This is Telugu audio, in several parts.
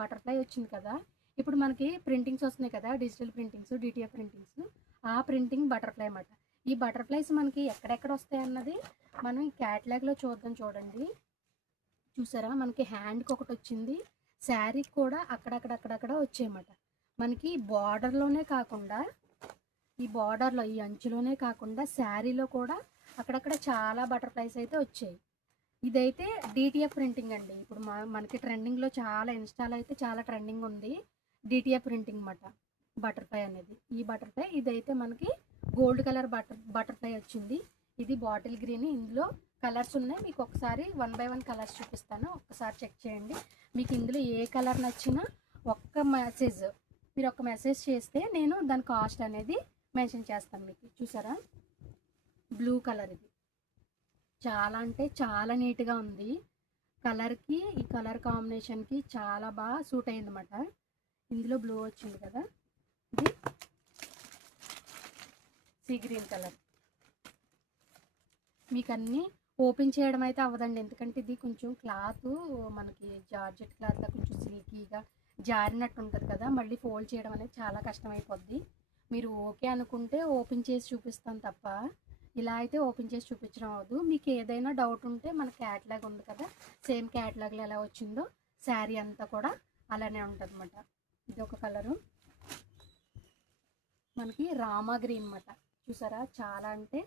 బటర్ఫ్లై వచ్చింది కదా, ఇప్పుడు మనకి ప్రింటింగ్స్ వస్తున్నాయి కదా, డిజిటల్ ప్రింటింగ్స్, డిటిఎఫ్ ప్రింటింగ్స్, ఆ ప్రింటింగ్ బటర్ఫ్లై అన్నమాట. ఈ బటర్ఫ్లైస్ మనకి ఎక్కడెక్కడ వస్తాయి అన్నది మనం ఈ క్యాటలాగ్లో చూద్దాం. చూడండి, చూసారా, మనకి హ్యాండ్కి ఒకటి వచ్చింది, శారీకి కూడా అక్కడక్కడక్కడక్కడ వచ్చాయన్నమాట. మనకి బార్డర్లోనే కాకుండా, ఈ బార్డర్లో ఈ అంచులోనే కాకుండా శారీలో కూడా అక్కడక్కడ చాలా బటర్ఫ్లైస్ అయితే వచ్చాయి. ఇదైతే డిటిఎఫ్ ప్రింటింగ్ అండి. ఇప్పుడు మనకి ట్రెండింగ్లో చాలా, ఇన్స్టాలో అయితే చాలా ట్రెండింగ్ ఉంది డిటిఎఫ్ ప్రింటింగ్ అన్నమాట, బటర్ఫ్లై అనేది. ఈ బటర్ఫ్లై ఇదైతే మనకి గోల్డ్ కలర్ బటర్ఫ్లై వచ్చింది. ఇది బాటిల్ గ్రీన్. ఇందులో కలర్స్ ఉన్నాయి. మీకు ఒకసారి 1 by 1 కలర్స్ చూపిస్తాను, ఒక్కసారి చెక్ చేయండి. మీకు ఇందులో ఏ కలర్ నచ్చినా మీరు ఒక్క మెసేజ్ చేస్తే నేను దాని కాస్ట్ అనేది మెన్షన్ చేస్తాను మీకు. చూసారా, బ్లూ కలర్, ఇది చాలా అంటే చాలా నీట్గా ఉంది. కలర్కి, ఈ కలర్ కాంబినేషన్కి చాలా బాగా సూట్ అయింది అన్నమాట. ఇందులో బ్లూ వచ్చింది కదా, ఇది సీ గ్రీన్ కలర్. మీకు అన్నీ ఓపెన్ చేయడం అయితే అవ్వదండి, ఎందుకంటే ఇది కొంచెం క్లాత్ మనకి జార్జెట్ క్లాత్లో కొంచెం సిల్కీగా జారినట్టు ఉంటుంది కదా, మళ్ళీ ఫోల్డ్ చేయడం అనేది చాలా కష్టమైపోద్ది. మీరు ఓకే అనుకుంటే ఓపెన్ చేసి చూపిస్తాను తప్ప ఇలా అయితే ఓపెన్ చేసి చూపించడం అవ్వదు. మీకు ఏదైనా డౌట్ ఉంటే మన క్యాటలాగ్ ఉంది కదా, సేమ్ క్యాటలాగ్లో ఎలా వచ్చిందో శారీ అంతా కూడా అలానే ఉంటుంది అన్నమాట. ఇది ఒక కలరు, మనకి రామా గ్రీన్ అన్నమాట. చూసారా, చాలా అంటే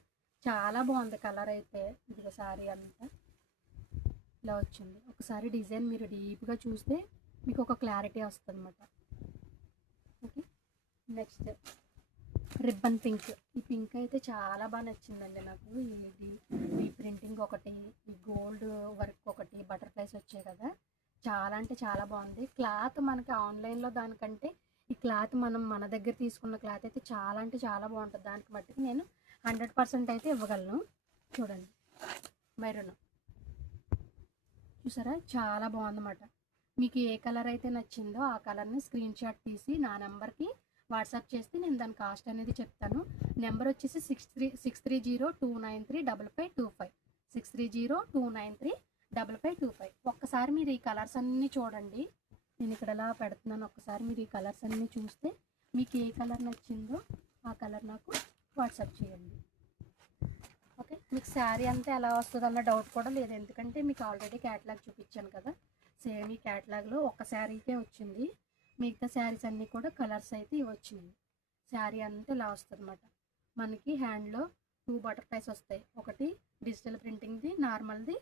చాలా బాగుంది కలర్ అయితే. ఇదిగో శారీ అంతా ఇలా వచ్చింది. ఒకసారి డిజైన్ మీరు డీప్గా చూస్తే మీకు ఒక క్లారిటీ వస్తుంది అన్నమాట. Okay, next ribbon pink. ఈ పింక్ అయితే చాలా బాగా నచ్చిందండి నాకు. ఈ ప్రింటింగ్ ఒకటి, ఈ గోల్డ్ వర్క్ ఒకటి, బటర్ఫ్లైస్ వచ్చాయి కదా, చాలా అంటే చాలా బాగుంది. క్లాత్ మనకి ఆన్లైన్లో దానికంటే ఈ క్లాత్ మన దగ్గర తీసుకున్న క్లాత్ అయితే చాలా అంటే చాలా బాగుంటుంది. దానికి మట్టుకు నేను 100% అయితే ఇవ్వగలను. చూడండి, మెరూన్, చూసారా, చాలా బాగుందన్నమాట. మీకు ఏ కలర్ అయితే నచ్చిందో ఆ కలర్ని స్క్రీన్ షాట్ తీసి నా నెంబర్కి వాట్సాప్ చేస్తే నేను దాని కాస్ట్ అనేది చెప్తాను. నెంబర్ వచ్చేసి 6302935525, 6302935525. ఒక్కసారి మీరు ఈ కలర్స్ అన్నీ చూడండి. నేను ఇక్కడ ఎలా పెడుతున్నాను, ఒక్కసారి మీరు ఈ కలర్స్ అన్నీ చూస్తే మీకు ఏ కలర్ నచ్చిందో ఆ కలర్ నాకు వాట్సాప్ చేయండి. ఓకే, మీకు శారీ అంతా ఎలా వస్తుంది అన్న డౌట్ కూడా లేదు, ఎందుకంటే మీకు ఆల్రెడీ క్యాటలాగ్ చూపించాను కదా. సేమ్ ఈ క్యాటలాగ్లో ఒక శారీకే వచ్చింది, మిగతా శారీస్ అన్నీ కూడా కలర్స్ అయితే ఇవి వచ్చినాయి. శారీ అంతా ఇలా వస్తుంది అన్నమాట. మనకి హ్యాండ్లో 2 బటర్ఫ్లైస్ వస్తాయి, ఒకటి డిజిటల్ ప్రింటింగ్ది, నార్మల్ది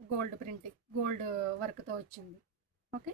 గోల్డ్ ప్రింటింగ్, గోల్డ్ వర్క్తో వచ్చింది. ఓకే.